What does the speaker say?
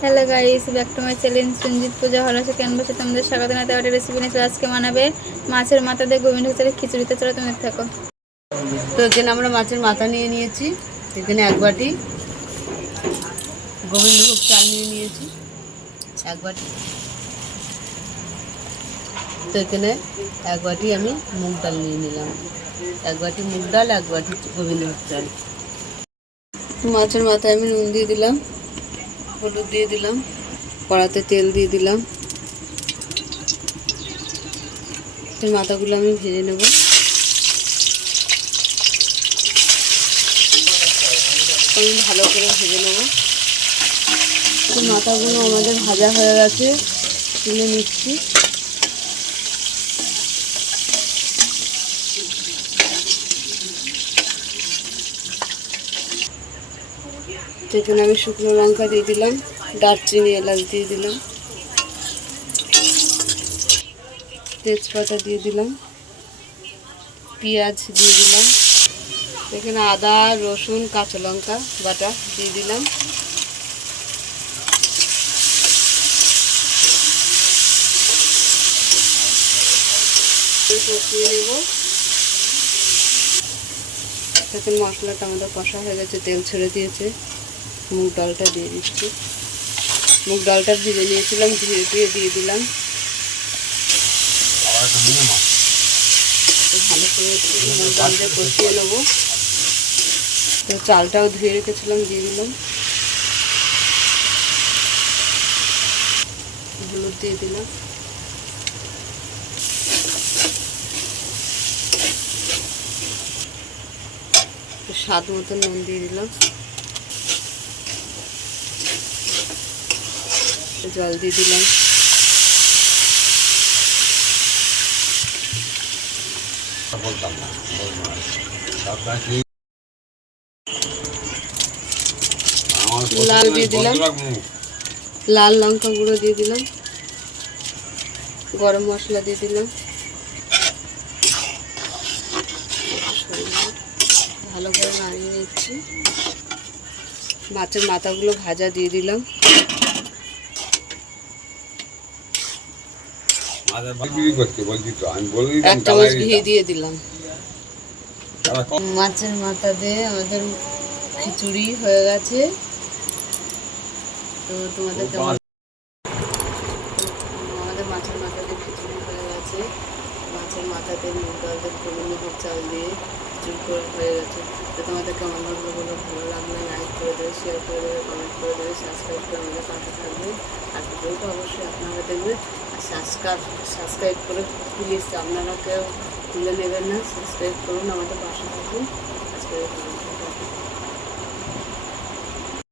Hello guys, back to my channel Sanjit Puja হলাসে ক্যানভাসে তোমাদের স্বাগত জানাতে একটা রেসিপি নিয়ে আজকে বানাবে মাছের মাথা দিয়ে গোবিন্দ চালের খিচুড়িতে। চলো তুমি থাকো। তো এখানে আমরা মাছের মাথা নিয়ে নিয়েছি, এখানে এক বাটি গোবিন্দভোগ চাল নিয়ে নিয়েছি, এক বাটি। তো এখানে এক বাটি আমি মুগ ডাল নিয়ে নিলাম, এক বাটি মুগ ডাল, এক বাটি গোবিন্দভোগ চাল। মাছের মাথায় আমি নুন দিয়ে দিলাম, হলুদ দিয়ে দিলাম, কড়াতে তেল দিয়ে দিলাম। মাথাগুলো আমি ভেজে নেব। আমি ভালো করে ভেজে নেব। মাথাগুলো আমাদের ভাজা হয়ে গেছে, তুলে নিচ্ছি। এখানে আমি শুকনো লঙ্কা দিয়ে দিলাম, দারচিনি এলাচ দিয়ে দিলাম, তেজপাতা দিয়ে দিলাম, পেঁয়াজ দিয়ে দিলাম, এখানে আদা রসুন কাঁচা লঙ্কা বাটা দিয়ে দিলাম। কষিয়ে নেব। এখন মশলাটা আমাদের কষা হয়ে গেছে, তেল ছেড়ে দিয়েছে। মুগ ডালটা দিয়ে দিচ্ছি। মুগ ডালটা ভিজে নিয়েছিলাম, ধুয়ে দিয়ে দিলাম। ভালো করে মুগ ডাল দিয়ে কষিয়ে নেবো। তো চালটাও ধুয়ে রেখেছিলাম, দিয়ে দিলাম। হলুদ দিয়ে দিলাম, স্বাদ মতো নুন দিয়ে দিলাম, জল দিয়ে দিলাম। লাল দিয়ে দিলাম, লাল লঙ্কা গুঁড়ো দিয়ে দিলাম, গরম মশলা দিয়ে দিলাম। ভালো করে নাড়িয়ে নিচ্ছি। মাছের মাথাগুলো ভাজা দিয়ে দিলাম। এক চামচ ঘি দিয়ে দিলাম। মাছের মাথা দিয়ে আমাদের খিচুড়ি হয়ে গেছে। তো তোমাদের কেমন? আমাদের মাছের মাথা দিয়ে খিচুড়ি হয়ে গেছে। মাছের মাথাতে মুগ ডাল দিয়ে গোবিন্দভোগ চাল দিয়ে খিচুড়ি হয়ে গেছে। তো তোমাদের কেমন লাগলো বলো, ভালো লাগলে লাইক করে দেবে, শেয়ার করে দেবে, কমেন্ট করে দেবে, সাবস্ক্রাইব করে আমাদের পাশে থাকবে। আর ভিডিওটা অবশ্যই আপনারা দেখবেন। আর সাবস্ক্রাইব করে প্লিজ আপনারা কেউ তুলে নেবেন না, সাবস্ক্রাইব করুন, আমাদের পাশে থাকুন। আজকে